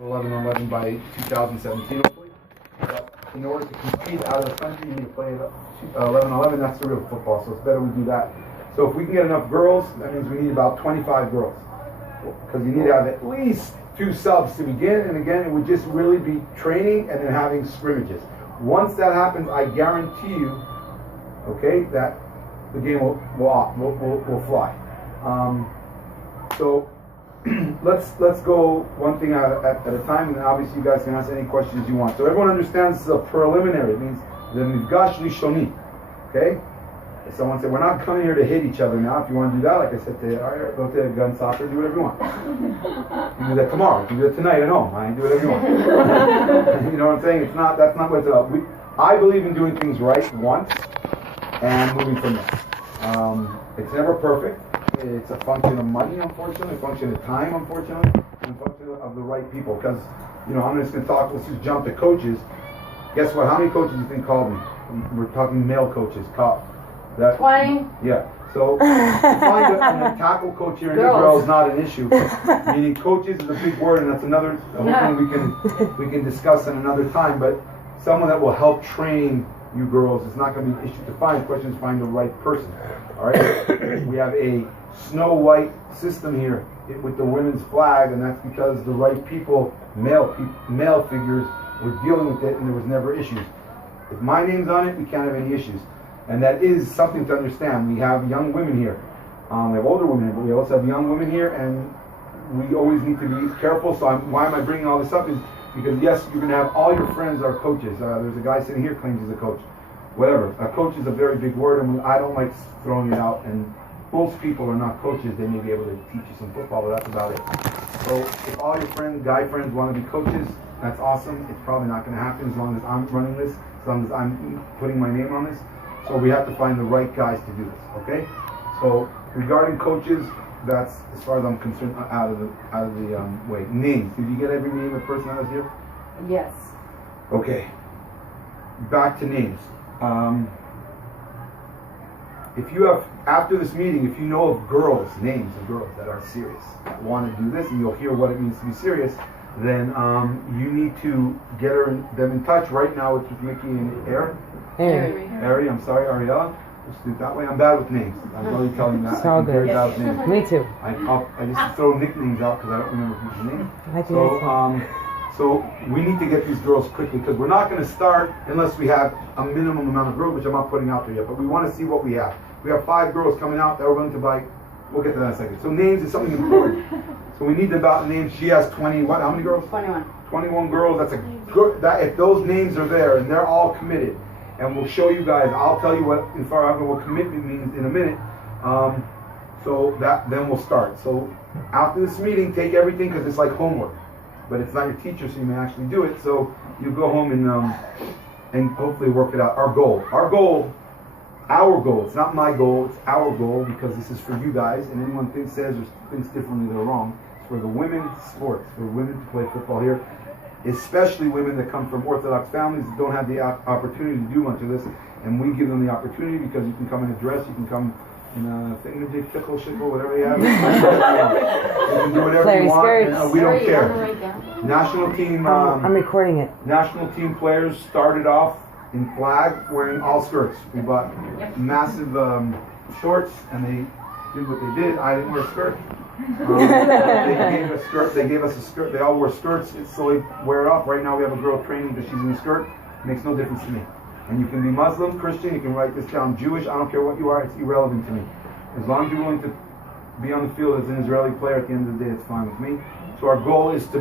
11-11 by 2017, hopefully. But in order to compete out of the country, you need to play 11-11. That's the real football, so it's better we do that. So if we can get enough girls, that means we need about 25 girls. Because you need to have at least 2 subs to begin, and again, it would just really be training and then having scrimmages. Once that happens, I guarantee you, okay, that the game will fly. So let's go one thing at a time, and then obviously you guys can ask any questions you want. So everyone understands this is a preliminary. It means the mifgash rishoni. Okay? If someone said, we're not coming here to hit each other now. If you want to do that, like I said, all right, go to gun soccer, do whatever you want. You can do that tomorrow. You can do it tonight at home. I do whatever you want. You know what I'm saying? That's not what it's about. I believe in doing things right once and moving from there. It's never perfect. It's a function of money, unfortunately, a function of time, unfortunately, and a function of the right people. Because, I'm just going to talk, let's just jump to coaches. Guess what? How many coaches do you think called me? We're talking male coaches. 20? Yeah. So, to find a tackle coach here in Israel is not an issue. Meaning coaches is a big word, and that's another thing we can discuss in another time. But someone that will help train you girls, it's not going to be an issue to find. The question is find the right person. All right? We have a Snow White system here with the women's flag, and that's because the right people, male figures, were dealing with it, and there was never issues. If my name's on it, we can't have any issues. And that is something to understand. We have young women here. We have older women here, but we also have young women here, and we always need to be careful. So why am I bringing all this up? Is because, yes, you're going to have all your friends are coaches. There's a guy sitting here claims he's a coach. Whatever. A coach is a very big word, and I don't like throwing it out. And most people are not coaches. They may be able to teach you some football, but that's about it. So if all your friends, guy friends, want to be coaches, that's awesome. It's probably not going to happen as long as I'm running this, as long as I'm putting my name on this. So we have to find the right guys to do this, okay? So regarding coaches, that's, as far as I'm concerned, out of the way. Names. Did you get every name of person that was here? Yes. Okay. Back to names. If you have, after this meeting, if you know of girls, names of girls that are serious, that want to do this, and you'll hear what it means to be serious, then you need to get them in touch right now with Mickey and Ari, I'm sorry, Ariella. Let's do it that way. I'm bad with names. I'm really telling you that. It's all good. Bad with names. Me too. I just throw nicknames out because I don't remember people's names. So we need to get these girls quickly because we're not going to start unless we have a minimum amount of girls, which I'm not putting out there yet. But we want to see what we have. We have 5 girls coming out that we're going to buy. We'll get to that in a second. So names is something important. So we need about names. She has 20. What? How many girls? 21. 21 girls. That's a good. If those names are there and they're all committed, and we'll show you guys. I'll tell you what commitment means in a minute. So then we'll start. So after this meeting, take everything because it's like homework. But it's not your teacher, so you may actually do it. So you go home and hopefully work it out. Our goal, it's not my goal, it's our goal because this is for you guys. And anyone says or thinks differently, they're wrong. It's for the women's sports, for women to play football here, especially women that come from Orthodox families that don't have the opportunity to do much of this. And we give them the opportunity because you can come in a dress, you can come in a thingamajig, tickle, shickle, whatever you have. You can do whatever you want, and we don't care. National team. I'm recording it. National team players started off in flag wearing all skirts. We bought massive shorts, and they did what they did. I didn't wear a skirt. They gave us a skirt. They all wore skirts. It slowly wear it off. Right now we have a girl training because she's in a skirt. It makes no difference to me. And you can be Muslim, Christian, you can write this down, Jewish, I don't care what you are, it's irrelevant to me. As long as you're willing to be on the field as an Israeli player, at the end of the day, it's fine with me. So our goal is to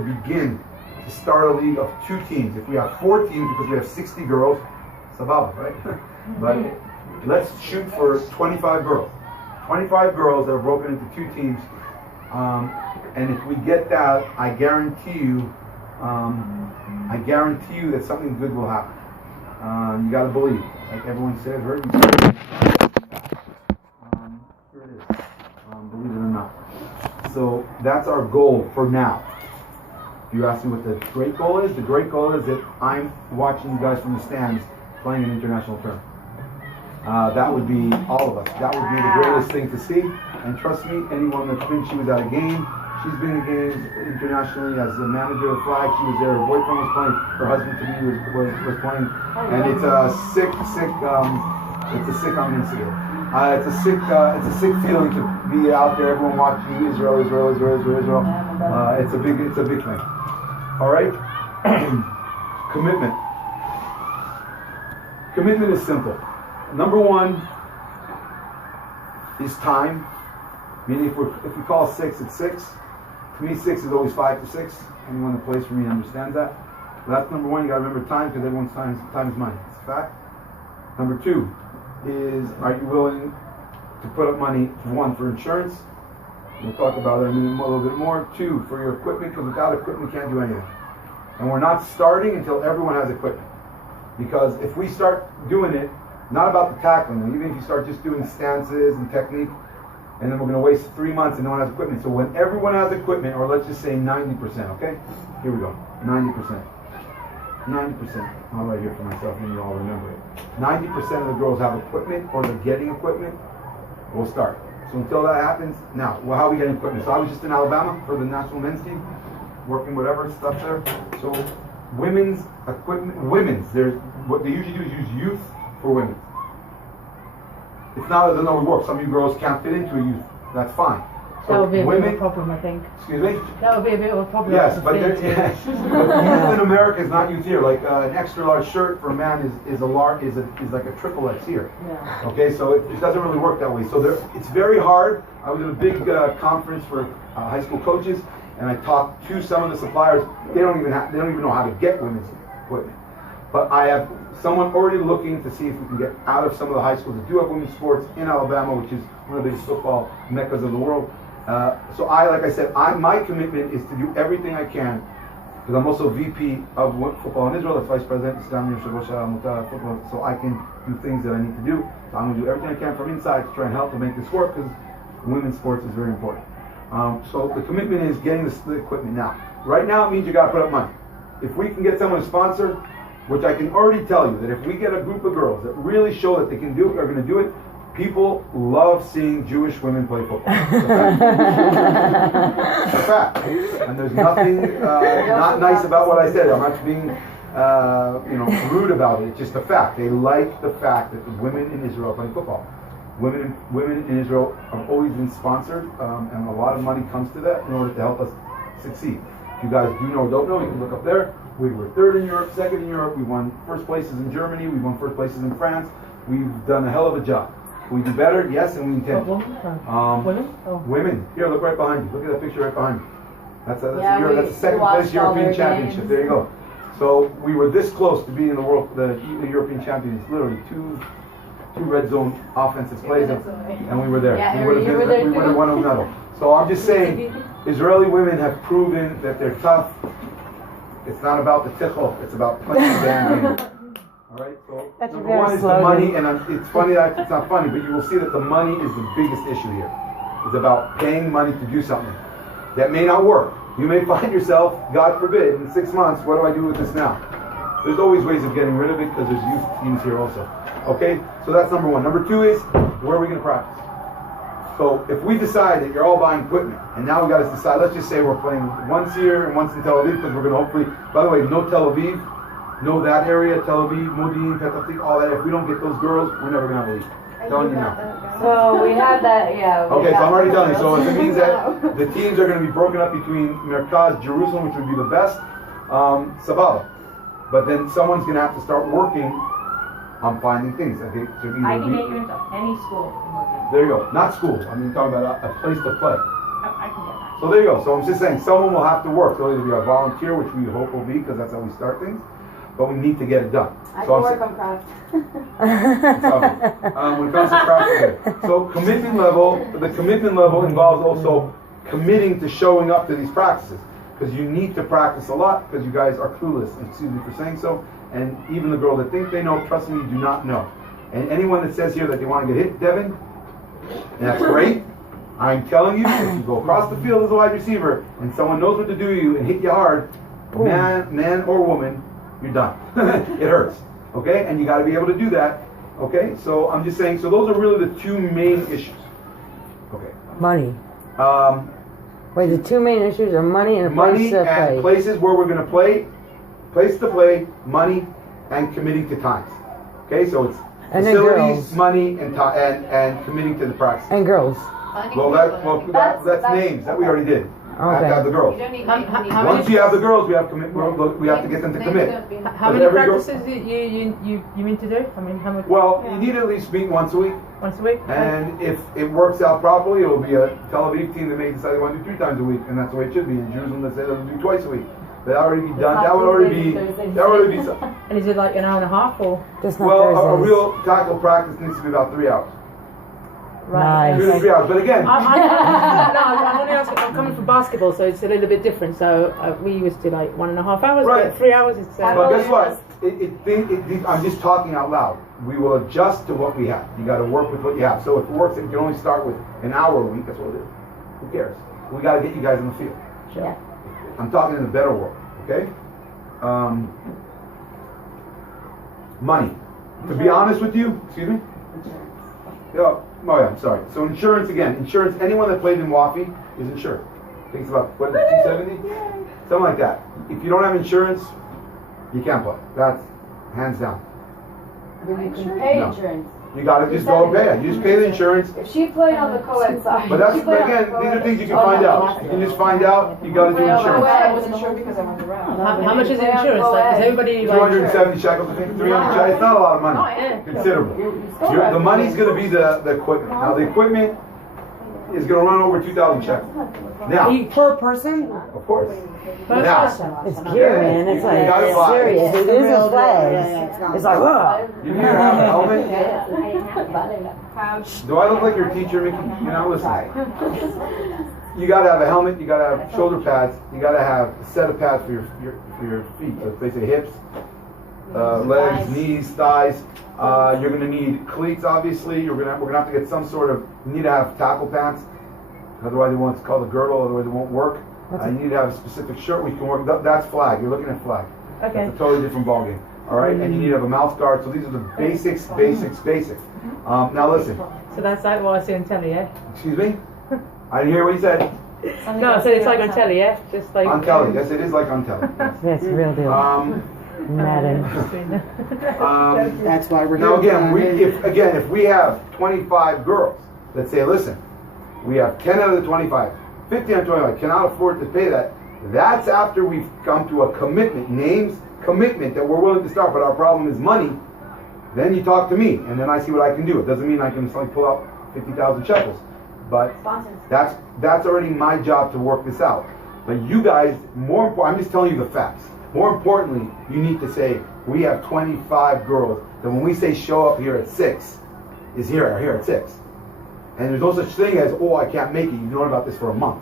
start a league of 2 teams. If we have 4 teams, because we have 60 girls, sababa, right? But let's shoot for 25 girls. 25 girls that are broken into 2 teams. And if we get that, I guarantee you that something good will happen. You got to believe, like everyone said, here it is, believe it or not. So that's our goal for now. If you ask me what the great goal is, that I'm watching you guys from the stands playing an international tournament. That would be all of us. That would be the greatest thing to see. And trust me, anyone that thinks she was at a game, She's been in games internationally as the manager of the flag. She was there. Her boyfriend was playing. Her husband to be was playing. And it's a sick. It's a sick. I'm gonna say it. It's a sick feeling to be out there. Everyone watching you. Israel. It's a big thing. All right. Commitment. Commitment is simple. Number one is time. Meaning, if we call 6, it's 6. To me, 6 is always 5 to 6. Anyone that plays for me understands that. So that's number one. You got to remember time, because everyone's time is money. It's a fact. Number 2 is, are you willing to put up money, 1, for insurance? We'll talk about that in a little bit more. 2, for your equipment, because without equipment, you can't do anything. And we're not starting until everyone has equipment. Because if we start doing it, not about the tackling, even if you start just doing stances and technique, and then we're going to waste 3 months and no one has equipment. So when everyone has equipment, or let's just say 90%, okay? Here we go, 90%. 90%. I'll write here for myself and you all remember it. 90% of the girls have equipment, or they're getting equipment. We'll start. So until that happens, now, well, how are we getting equipment? So I was just in Alabama for the national men's team, working whatever stuff there. So women's equipment, there's what they usually do is use youth for women. It's not, it doesn't always work. Some of you girls can't fit into a youth. That's fine. So that would be a women, bit of a problem, I think. Excuse me? That would be a bit of a problem. Yes, but youth in America is not youth here. Like an extra large shirt for a man is like a triple X here. Yeah. Okay, so it doesn't really work that way. So it's very hard. I was at a big conference for high school coaches, and I talked to some of the suppliers. They don't even know how to get women's equipment. But I have someone already looking to see if we can get out of some of the high schools that do have women's sports in Alabama, which is one of the biggest football meccas of the world. So like I said, my commitment is to do everything I can, because I'm also VP of football in Israel. That's Vice President, football, so I can do things that I need to do. So I'm going to do everything I can from inside to try and help to make this work, because women's sports is very important. So the commitment is getting the equipment now. Right now it means you got to put up money. If we can get someone to sponsor, which I can already tell you that if we get a group of girls that really show that they can do it, are going to do it, people love seeing Jewish women play football. It's a fact. And there's nothing not nice about what I said. I'm not being rude about it. It's just a fact. They like the fact that the women in Israel play football. Women in Israel have always been sponsored, and a lot of money comes to that in order to help us succeed. If you guys do know or don't know, you can look up there. We were 3rd in Europe, 2nd in Europe. We won 1st places in Germany. We won 1st places in France. We've done a hell of a job. We do better, yes, and we intend. Women. Here, look right behind you. Look at that picture right behind you. That's a 2nd place European championship. There you go. So we were this close to being the European champions. Literally two red zone offensive plays, and we were there. Yeah, we would have won a medal. So I'm just saying, Israeli women have proven that they're tough. It's not about the tickle, it's about playing the damn game. Alright, so That's number one is the money, and it's funny that it's not funny, but you will see that the money is the biggest issue here. It's about paying money to do something that may not work. You may find yourself, God forbid, in 6 months, what do I do with this now? There's always ways of getting rid of it, because there's youth teams here also. Okay, so that's number one. Number 2 is, where are we going to practice? So if we decide that you're all buying equipment, and now we got to decide, let's just say we're playing once here and once in Tel Aviv, because we're going to hopefully, by the way, no Tel Aviv, know that area, Tel Aviv, Modi'in, Petah Tikva, all that. If we don't get those girls, we're never going to have a league. Telling you now. So we had that, yeah. Okay, so I'm already telling you. So it means that the teams are going to be broken up between Merkaz, Jerusalem, which would be the best, Sabala. But then someone's going to have to start working on finding things. I think I can get you into any school in Modi'in. There you go. Not school. I mean, talking about a place to play. I can get that. So there you go. So I'm just saying, someone will have to work. So it'll be a volunteer, which we hope will be, because that's how we start things. But we need to get it done. I so can work on crafts. When it comes to crafts, so commitment level, the commitment level involves also committing to showing up to these practices. Because you need to practice a lot, because you guys are clueless, excuse me for saying so. And even the girls that think they know, trust me, do not know. And anyone that says here that they want to get hit, Devin, that's great. I'm telling you, if you go across the field as a wide receiver and someone knows what to do to you and hit you hard, man or woman, you're done. It hurts. Okay? And you got to be able to do that. Okay? So I'm just saying, so those are really the 2 main issues. Okay. Money. Wait, the two main issues are money and a place Money to and play. places where we're going to play, place to play, money, and committing to times. Okay, so it's And then facilities, girls. money, and committing to the practice. And girls. Well, that's names that we already did. Have to have the girls. You don't need How Once many- you have the girls, we have we have to get them to commit. How many Every girl- practices you mean to do? I mean, how much? Well, you need to at least meet once a week, Once a week? and if it works out properly, it'll be a Tel Aviv team that may decide they want to do 3 times a week, and that's the way it should be. In Jerusalem, they say they'll do twice a week. That already be done. That would already be. And is it like an hour and a half or? Just not Well, a Thursdays. real tackle practice needs to be about 3 hours. Right. Nice. 2 to 3 hours. But again, I'm only asking. I'm coming from basketball, so it's a little bit different. So we used to like 1.5 hours, Right. but 3 hours is. but guess what? I'm just talking out loud. We will adjust to what we have. You got to work with what you have. So if it works, if you can only start with an hour a week, that's what it is. Who cares? We got to get you guys in the field. Sure. I'm talking in the better world, okay? Money. To be honest with you, excuse me? Yeah, I'm sorry. So insurance again. Insurance, anyone that played in Wafi is insured. I think it's about, what is it, 270? Something like that. If you don't have insurance, you can't play. That's hands down. You can pay No. insurance. You gotta just go and pay it. You just pay the insurance. If she played on the co-ed side. But that's, she played on again, the these are co-ed- things you can Oh, find no, out. You can just find out, you gotta do insurance. I wasn't sure because I went around. How much is the insurance? Like, is everybody like? 270 shekels, I think, 300 shekels. It's not a lot of money. Yeah. Considerable. The money's going to be the equipment. Now, the equipment is going to run over 2,000 shekels. Now, Per person? of course. First Now, person. It's gear, man. It's like, You gotta it's buy. serious. It isn't flags. It's like, whoa. you need to have a helmet. Pouch. Do I look like your teacher, Mickey? You know, listen. You got to have a helmet. You got to have shoulder pads. You got to have a set of pads for your feet. So if they say hips, legs, knees, thighs. You're going to need cleats. Obviously, we're going to have to get some sort of. You need to have tackle pants. Otherwise, it won't. It's called a girdle. Otherwise, it won't work. You need to have a specific shirt we can work. That's flag. You're looking at flag. Okay. That's a totally different ballgame. All right, and you need to have a mouth guard. So these are the basics. Now listen. So that's like what I see on telly, yeah? Excuse me. I didn't hear what you said. No, so it's like on telly, yeah? Just like On telly. Yes, it is like on telly. That's the real deal. Madden. That's why we're Now here. again, if we have 25 girls that say, listen, we have 10 out of the 25, 15 out of 25, cannot afford to pay that. That's after we've come to a commitment, commitment that we're willing to start, but our problem is money. Then you talk to me, and then I see what I can do. It doesn't mean I can suddenly pull out 50,000 shekels, but that's already my job to work this out. But you guys, more important, I'm just telling you the facts. More importantly, you need to say, we have 25 girls, that when we say show up here at 6, is here at 6. And there's no such thing as, oh, I can't make it. You've known about this for a month.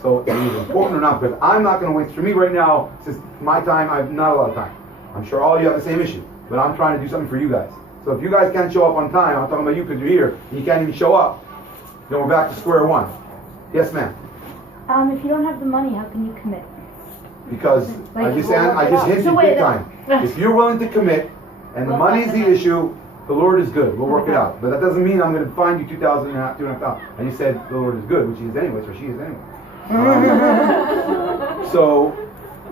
So it's either important or not, because I'm not going to wait. For me right now, since my time, I have not a lot of time. I'm sure all of you have the same issue, but I'm trying to do something for you guys. So if you guys can't show up on time, I'm talking about you because you're here, and you can't even show up, then we're back to square one. Yes, ma'am. If you don't have the money, how can you commit? Because I just hinted So big wait, time. If you're willing to commit, and the money's the issue, the Lord is good. We'll work it out. But that doesn't mean I'm going to find you 2,000 and not 2,500. I just said the Lord is good, which He is anyway, so she is anyway. So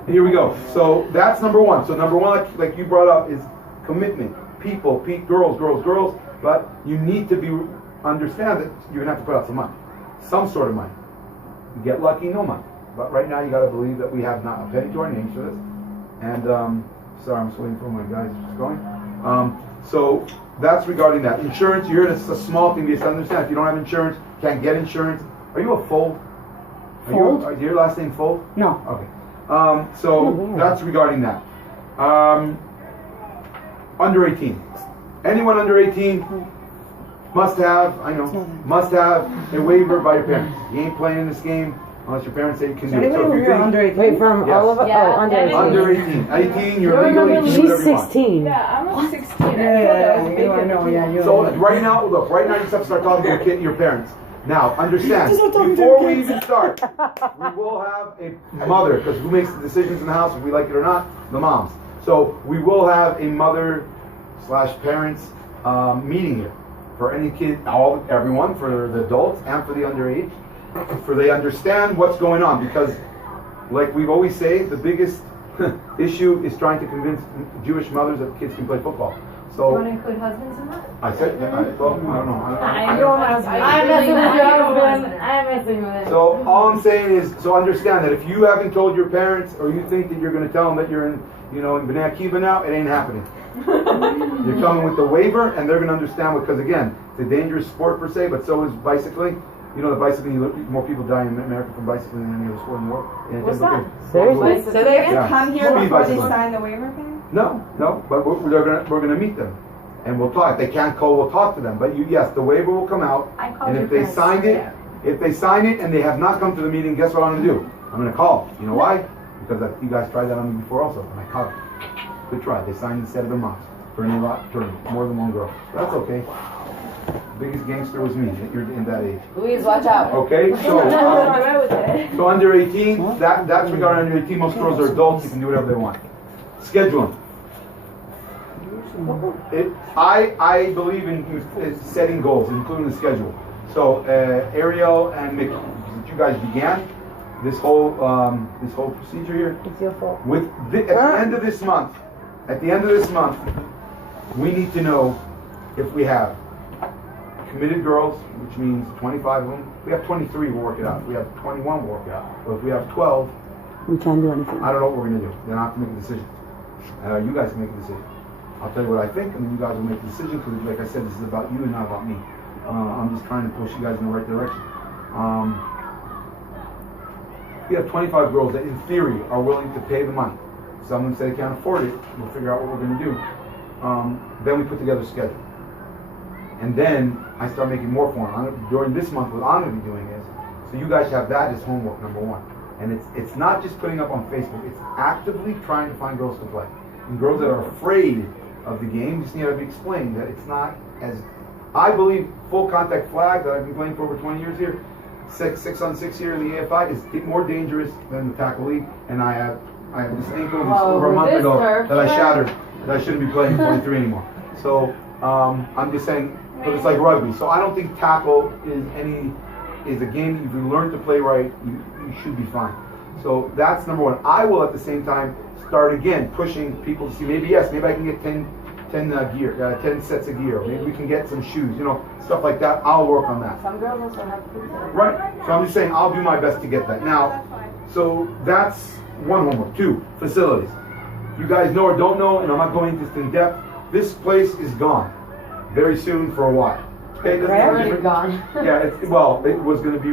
here we go. So that's number one. So number one, like you brought up, is commitment. People, girls. But you need to understand that you're going to have to put out some money, some sort of money. You get lucky, no money. But right now, you got to believe that we have not a penny to our names for this. And sorry, I'm just waiting for my guys just going. So that's regarding that. Insurance, it's a small thing. You just understand. If you don't have insurance, can't get insurance. Are you a Fold? Fold? Is your last name Fold? No. Okay. So that's regarding that. Under 18. Anyone under 18 must have a waiver by your parents. You ain't playing this game unless your parents say you can do it. Anybody So if over you here think under 18? Wait, from Yes. all of us? Yeah, Oh, under that 18. is- under 18. 18, you're legally, you can do She's whatever you want. 16. Yeah, I'm only 16. Yeah, I know, yeah. So right now, you just have to start talking to your parents. Now, understand, Just don't talk to before your we kids. even start, we will have a mother, because who makes the decisions in the house, if we like it or not? The moms. So we will have a mother/parents meeting here for any kid, everyone, for the adults and for the underage. for they understand what's going on, because like we've always say, the biggest issue is trying to convince Jewish mothers that kids can play football. So You want to include husbands in that? I said, well, I don't know. I'm messing with it. So all I'm saying is, so understand that if you haven't told your parents, or you think that you're going to tell them that you're in, in Bnei Akiva now, it ain't happening. You're coming with the waiver, and they're going to understand what, because again, it's a dangerous sport per se, but so is bicycling. The bicycling, more people die in America from bicycling than any other sport in the world. What's that? Seriously? So they have Yeah. to come here Speed before they bicycling. sign the waiver thing? No, but we're gonna meet them, and we'll talk. If they can't call, we'll talk to them. But yes, the waiver will come out, I called and your if they parents. signed it, and they have not come to the meeting, guess what I'm gonna do? I'm gonna call. You know why? Because you guys tried that on me before also, and I called. Good try. They signed instead of their moms for any lot tournament, more than one girl. That's okay. The biggest gangster was me. You're in that age. Louise, watch out. Okay, so under 18, that's regarding under 18. Most girls are adults. You can do whatever they want. Scheduling. I believe in setting goals, including the schedule. So Ariel and Mickey, you guys began this whole procedure here. It's your fault. At the end of this month, we need to know if we have committed girls, which means 25 of them. If we have 23, we'll work it out. If we have 21, we'll work it out. But if we have 12, We can't do anything. I don't know what we're going to do. Then I have to make a decision. You guys can make a decision. I'll tell you what I think, and then you guys will make a decision, because like I said, this is about you and not about me. I'm just trying to push you guys in the right direction. We have 25 girls that in theory are willing to pay the money. Someone said they can't afford it. We'll figure out what we're going to do. Then we put together a schedule. And then I start making more for them. During this month, what I'm going to be doing is, so you guys have that as homework, number one. And it's not just putting up on Facebook. It's actively trying to find girls to play. And girls that are afraid of the game just need to be explained that it's not as, I believe, full contact flag that I've been playing for over 20 years here, 6-on-6 here in the AFI is more dangerous than the tackle league. And I have this ankle over a month ago that I shattered, that I shouldn't be playing 43 anymore. So I'm just saying, but it's like rugby. So I don't think tackle is a game that if you learn to play right, you should be fine. So that's number one. I will at the same time start again pushing people to see maybe I can get 10 sets of gear. Maybe we can get some shoes, stuff like that. I'll work on that. Some girls also have food. Right. So I'm just saying I'll do my best to get that. Now, so that's one homework. 2, facilities. You guys know or don't know, and I'm not going into this in depth. This place is gone very soon for a while. Okay, it doesn't have Already different- gone. Yeah, it was going to be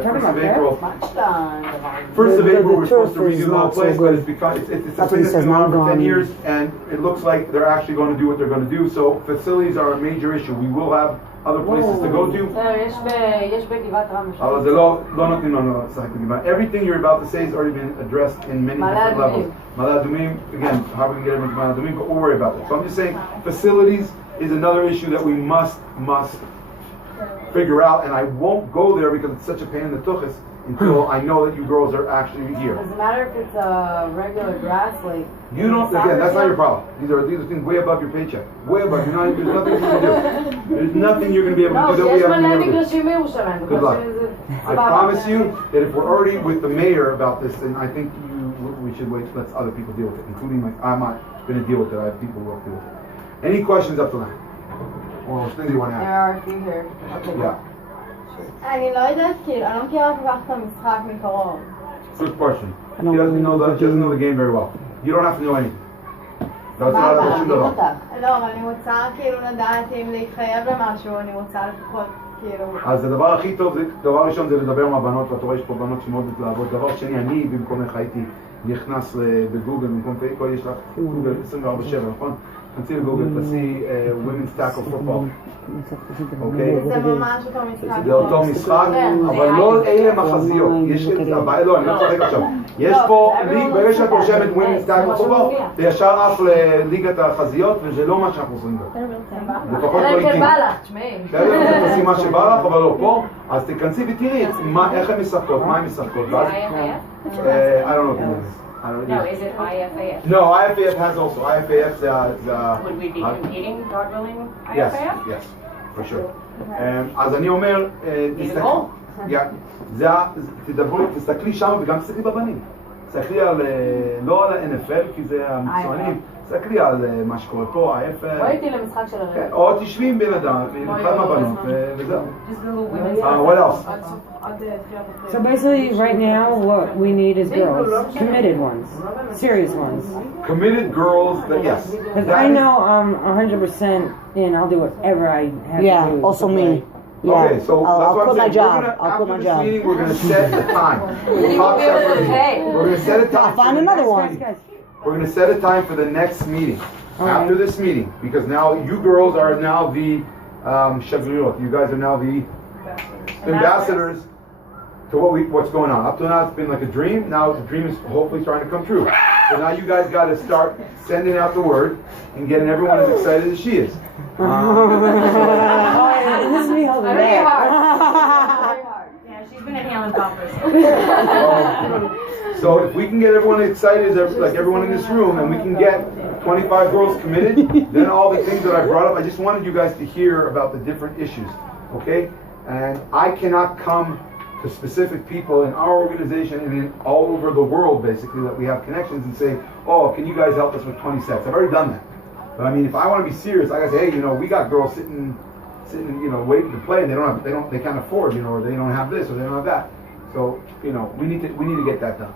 first of April. The- First of the April, we're supposed to turf is redo the whole not so place, but good. it's because it's a That's thing what he that's says, been on now for 10 gone. years, and it looks like they're actually going to do what they're going to do. So facilities are a major issue. We will have other places to go to. יש בגבעת רם. אבל זה לא נותנים לנו לשחק בגבעה. Everything you're about to say has already been addressed in many different levels. מעלה אדומים, again, how we can get everyone to מעלה אדומים, but we'll worry about that. So I'm just saying, facilities is another issue that we must figure out, and I won't go there because it's such a pain in the tuchus until I know that you girls are actually here. Doesn't matter if it's a regular grass, like. You don't, again, that's not your problem. These are things way above your paycheck. Way above. There's nothing you can do. There's nothing you're going to be able to No, do that we שיש haven't מלא been able to do. מגרשים בירושלים. Good luck. I promise you that if we're already with the mayor about this, then I think we should wait to let other people deal with it, including I'm not going to deal with it. I have people who will deal with it. Any questions up to now? Or things you want to There ask? are a few here. Okay. Yeah. אני לא יודעת, כאילו, אני לא מכירה כל כך את המשחק מקרוב. Good question. I He don't doesn't really know know the game very well. You don't have to know anything. That's not a שום דבר. לא, אבל אני רוצה כאילו לדעת אם להתחייב למשהו, אני רוצה לפחות כאילו... אז הדבר הכי טוב, דבר ראשון זה לדבר עם הבנות, ואתה רואה יש פה בנות שמאוד מתלהבות. דבר שני, אני במקומך הייתי נכנס בגוגל, במקום פייסבוק, יש לך גוגל 24/7, נכון? תכנסי לגוגל, תעשי Women's Tackle Football. אוקיי? זה ממש אותו משחק. זה אותו משחק, אבל לא אלה מחזיות. יש הבעיה, לא, אני לא צודק עכשיו. יש פה, ברגע שאת רושמת Women's Tackle Football, זה ישר עף לליגת החזיות, וזה לא מה שאנחנו עושים בו. לפחות לא איתי. בסדר, תעשי מה שבא לך, אבל לא פה. אז תכנסי ותראי איך הן משחקות, מה הן משחקות. I don't know. No, is it IFAF? No, IFAF has also. IFAF is Would we be competing, God willing, Yes, IFAF? yes, for sure. אז אני אומר, Need a goal? תדברו, תסתכלי שם וגם תסתכלי בבנים. תסתכלי על, לא על ה-NFL כי זה המקצוענים, תסתכלי על מה שקורה פה, ה-NFL. בואי איתי למשחק של הרגע. או תשבי עם בן אדם, עם אחד מהבנות, וזהו. What else? So basically, right now, what we need is girls, committed ones, serious ones. Committed girls, yes. Because I know I'm 100% in. I'll do whatever I have Yeah, to do. also me. Yeah, Okay, so I'll that's what quit I'm my saying. job. We're gonna, I'll quit my after job. this meeting, we're going to set the time. We'll talk separately. We're going to set a time. I'll find another one. We're going to set a time for the next meeting. After this meeting, because now you girls are now the shagrirot. You guys are now the ambassadors to what's going on. Up to now, it's been like a dream. Now the dream is hopefully starting to come true. So now you guys got to start sending out the word and getting everyone as excited as she is. This is me holding Very back. hard. Very hard. Yeah, she's been at Halen conference. So if we can get everyone excited, like everyone in this room, and we can get 25 girls committed, then all the things that I brought up, I just wanted you guys to hear about the different issues, okay? And I cannot come to specific people in our organization and in all over the world, basically, that we have connections and say, oh, can you guys help us with 20 sets? I've already done that. But I mean, if I want to be serious, I gotta say, hey, you know, we got girls sitting, you know, waiting to play, and they can't afford, you know, or they don't have this or they don't have that. So, you know, we need to get that done.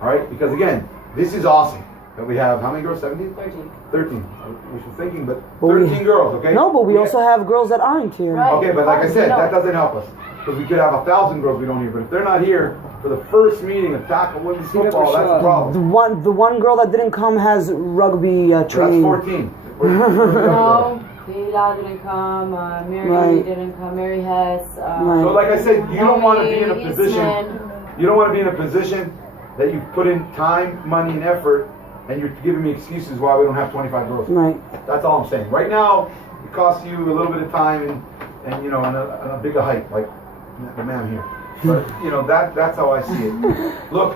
All right, because again, this is awesome that we have how many girls? 17? 13. 13. I was thinking, but 13 girls. Okay. No, but we also have girls that aren't here. Right. Okay, but like I said, that doesn't help us because we could have 1,000 girls we don't hear. But if they're not here for the first meeting of tackle women's football, that's the problem. The one girl that didn't come has rugby training. That's 14. No, Dila didn't come, Mary didn't come, Mary Hess. So like I said, you don't want to be in a position. You don't want to be in a position that you put in time, money, and effort, and you're giving me excuses why we don't have 25 girls. Right. That's all I'm saying. Right now, it costs you a little bit of time and you know, and a bigger height, like the man here. But you know, that's how I see it. Look,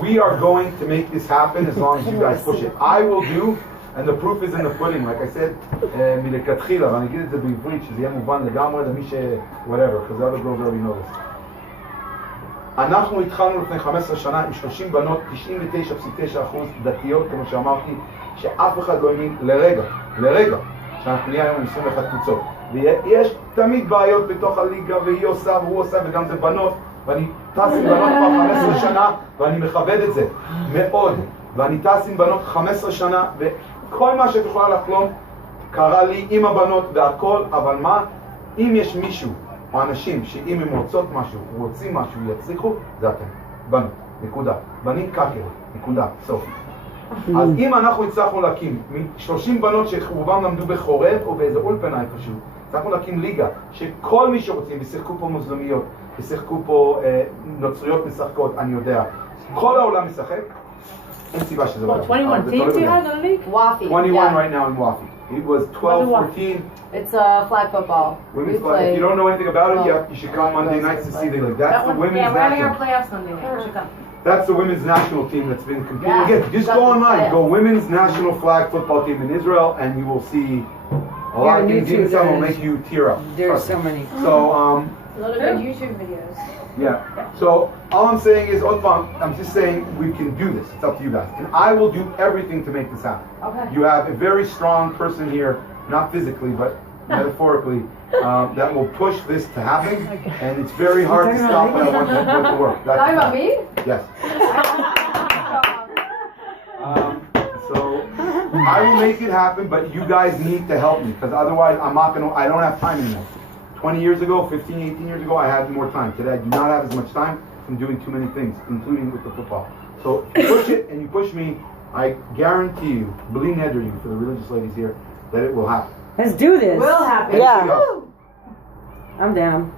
we are going to make this happen as long as you guys push it. I will do, and the proof is in the pudding. Like I said, מלכתחילה, ואני אגיד את זה בעברית, שזה יהיה מובן לגמרי למי whatever, because the other girls already know this. אנחנו התחלנו לפני 15 שנה עם 30 בנות, 99.9% דתיות, כמו שאמרתי, שאף אחד לא האמין לרגע, שאנחנו נהיה היום עם 21 קבוצות. ויש תמיד בעיות בתוך הליגה, והיא עושה והוא עושה, וגם זה בנות, ואני טס עם בנות כבר 15 שנה, ואני מכבד את זה מאוד. ואני טס עם בנות 15 שנה, וכל מה שאת יכולה לחלום קרה לי עם הבנות והכל, אבל מה? אם יש מישהו או אנשים שאם הם רוצות משהו, רוצים משהו, יצליחו, זה אתם. בנות, נקודה. בנים קקר, נקודה, סוף. אז אם אנחנו הצלחנו להקים 30 בנות שרובם למדו בחורב או באיזה אולפנה איפשהו, הצלחנו להקים ליגה שכל מי שרוצים, ושיחקו פה מוסלמיות, ושיחקו פה נוצריות משחקות, אני יודע, כל העולם משחק, אין סיבה שזה לא. 21 teams you had in the league? Wafi. 21 right now in Wafi. It was 12, 14. It's flag football. Women's flag. If you don't know anything about it, you should come Monday nights to see the league. That's the women's we're having our national. playoffs Monday night. You should come. That's the women's national team that's been competing. Yeah. Again, just go online, go women's national flag football team in Israel, and you will see a lot of things. Even some will make you tear up. There's so many. So, A lot of good YouTube videos. yeah. So all I'm saying is, Otman, I'm just saying we can do this. It's up to you guys, and I will do everything to make this happen. Okay. You have a very strong person here, not physically, but metaphorically, that will push this to happen, and it's very hard to stop when I want to work. That's Talking about me? Yes. So I will make it happen, but you guys need to help me, because otherwise I don't have time anymore. 20 years ago, 15, 18 years ago, I had more time. Today I do not have as much time from doing too many things, including with the football. So if you push it and you push me, I guarantee you, believe me, you for the religious ladies here, that it will happen. Let's do this. Will happen. Yeah. I'm down.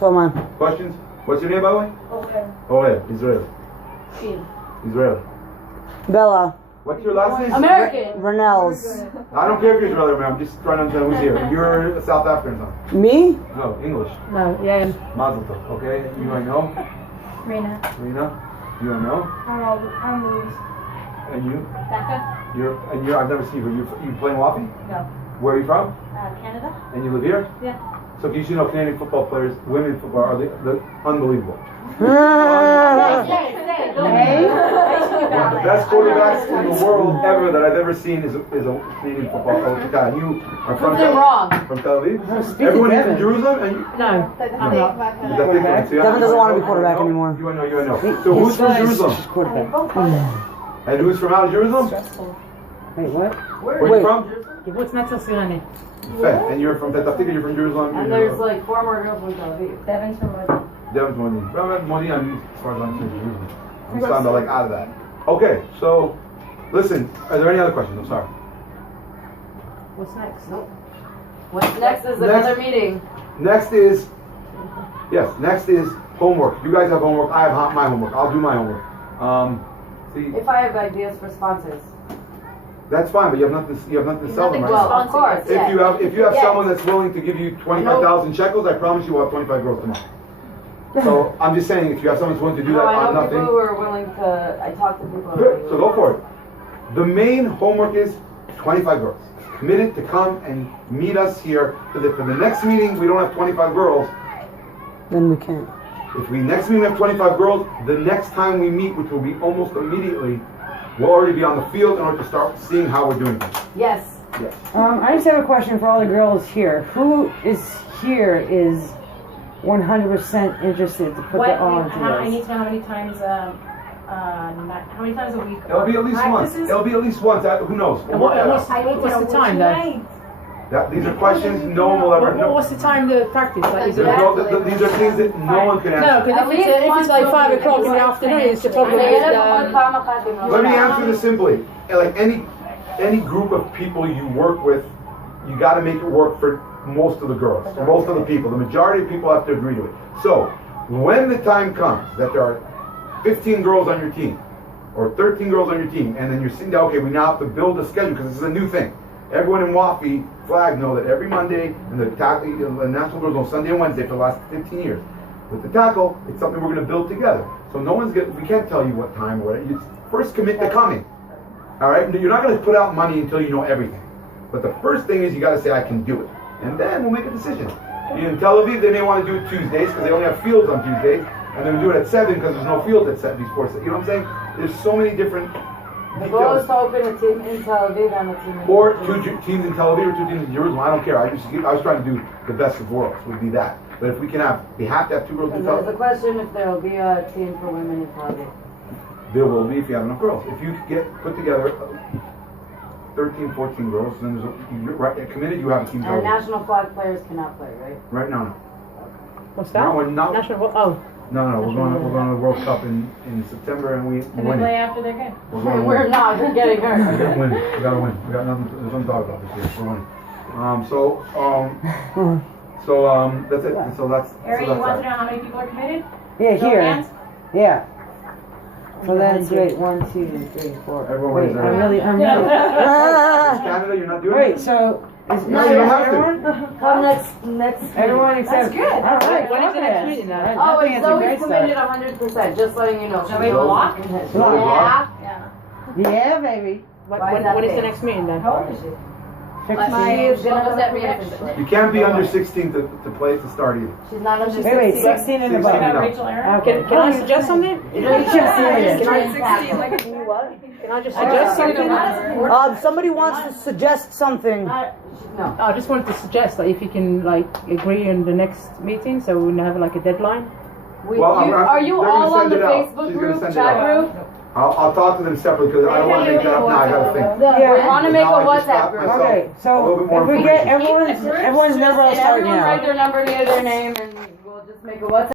Come on. Questions? What's your name, by the way? Orel. Israel. Israel. Bella. What's your last name? American. Vernels. I don't care if you're Israeli or not. I'm just trying to understand who's here. You're a South African, huh? Me? No, English. No, yeah. Mazel tov. Okay, you I know. Rena. Rena, you I know. I'm Louise. And you? Becca? You're. I've never seen you. You playing Wafi? No. Where are you from? Canada? And you live here? Yeah. So you should know Canadian football players, women football are the unbelievable. Stay. One of the best quarterbacks in the world ever that I've ever seen is a Canadian football coach. Okay, you are from Prove them wrong. From Tel Aviv? speak Everyone to here from Devin. Jerusalem? And you, No. Devin doesn't want to be quarterback anymore. You know. So who's from Jerusalem? She's quarterback. And who's from out of Jerusalem? Wait, what? Where are you from? What's next to Sirani? Fair. And you're from Petah Tikva, you're from Jerusalem. And there's like 4 more girls from Tel Aviv. Devin's from Modi. Devin's Modi. Well, Modi, I mean, as far as I'm concerned, Jerusalem. I'm starting to like out of that. Okay, so listen, are there any other questions? I'm sorry. What's next? What's next is another meeting. Next is homework. You guys have homework. I have my homework. I'll do my homework. See, If I have ideas for sponsors. that's fine, but you have nothing to sell them, right? Well, of course. If you have Yes. someone that's willing to give you 25,000 shekels, I promise you will have 25 girls tomorrow. So I'm just saying, if you have someone that's willing to do No, that I on know people nothing, who are willing to. I talk to people. good. So go for it. The main homework is 25 girls committed to come and meet us here. For the next meeting, we don't have 25 girls. Then we can't. If we next meeting have 25 girls, the next time we meet, which will be almost immediately, we'll already be on the field in order to start seeing how we're doing things. Yes. Yes. I just have a question for all the girls here. Who is here is 100% interested to put What, the all into I this? need to know how many times a week. It'll be at least once. practices? It'll be at least once. Who knows? We'll And work that what's out. the time though? These are questions no one will ever know. What's the time to practice? Like, is it These are things that no one can no, answer. because if it's like 5 o'clock in the afternoon, it's the problem with Let me answer this simply. Like any group of people you work with, you got to make it work for most of the girls, for most of the people. The majority of people have to agree to it. So when the time comes that there are 15 girls on your team or 13 girls on your team, and then you're sitting down, okay, we now have to build a schedule because this is a new thing. Everyone in Wafi Flag know that every Monday and the National Girls on Sunday and Wednesday for the last 15 years. With the tackle, it's something we're going to build together. So we can't tell you what time or whatever. You first commit to coming. All right? You're not going to put out money until you know everything. But the first thing is you got to say, I can do it. And then we'll make a decision. In Tel Aviv, they may want to do it Tuesdays because they only have fields on Tuesdays. And they'll do it at 7 because there's no field at 7 before 7. You know what I'm saying? There's so many different The goal is to open a team in Tel Aviv and a team in or 2 teams in Tel Aviv or 2 teams in Jerusalem. I don't care. I was trying to do the best of worlds. Would be that. But if we have to have 2 girls in And Tel there's a Aviv. question if there will be a team for women in Tel Aviv. There will be if you have enough girls. If you put together 13, 14 girls, then you're committed. You have a team. And national flag players cannot play, right? Right now, no. What's that? No, we're not. National. Oh. No, we're going to the World Cup in September, and we And they win. play after their game. We're not. We're getting We hurt. gotta win. We gotta win. We got nothing. There's nothing to talk about this year. We're winning. That's it. So that's. Harry, so you want to that's know how many people are committed? Yeah, Show of here. hands? Yeah. So that's great. 1, 2, 3, 4. Everyone Wait, is I'm really. Canada, you're not doing Wait, it. so is No, you don't have to. everyone? Come next. Everyone except. That's good. All right. When is the next okay. meeting then? I Oh, think and it's a Zoe's great committed start. 100%, just letting you know. Zoe Block? Yeah. Yeah, baby. When is the next meeting then? How old is she? 15. She's gonna step me up. You can't be under 16 to play to start either. She's not under Wait, 16. 16 and 16 above. and up. Rachel Aaron? Okay. Can I suggest something? Can I Can I just suggest something? Somebody wants to suggest something. No. I just wanted to suggest that if you can agree on the next meeting, so we have a deadline. Are you they're gonna all on send the it out. Facebook She's gonna group, send it chat out. group? I'll talk to them separately because I don't want to make that up now. I gotta think. We want to make a Now I just WhatsApp got group. myself Okay, a so little bit more if we get information. everyone's number, I'll start Everyone now. write their number near their name and we'll just make a WhatsApp.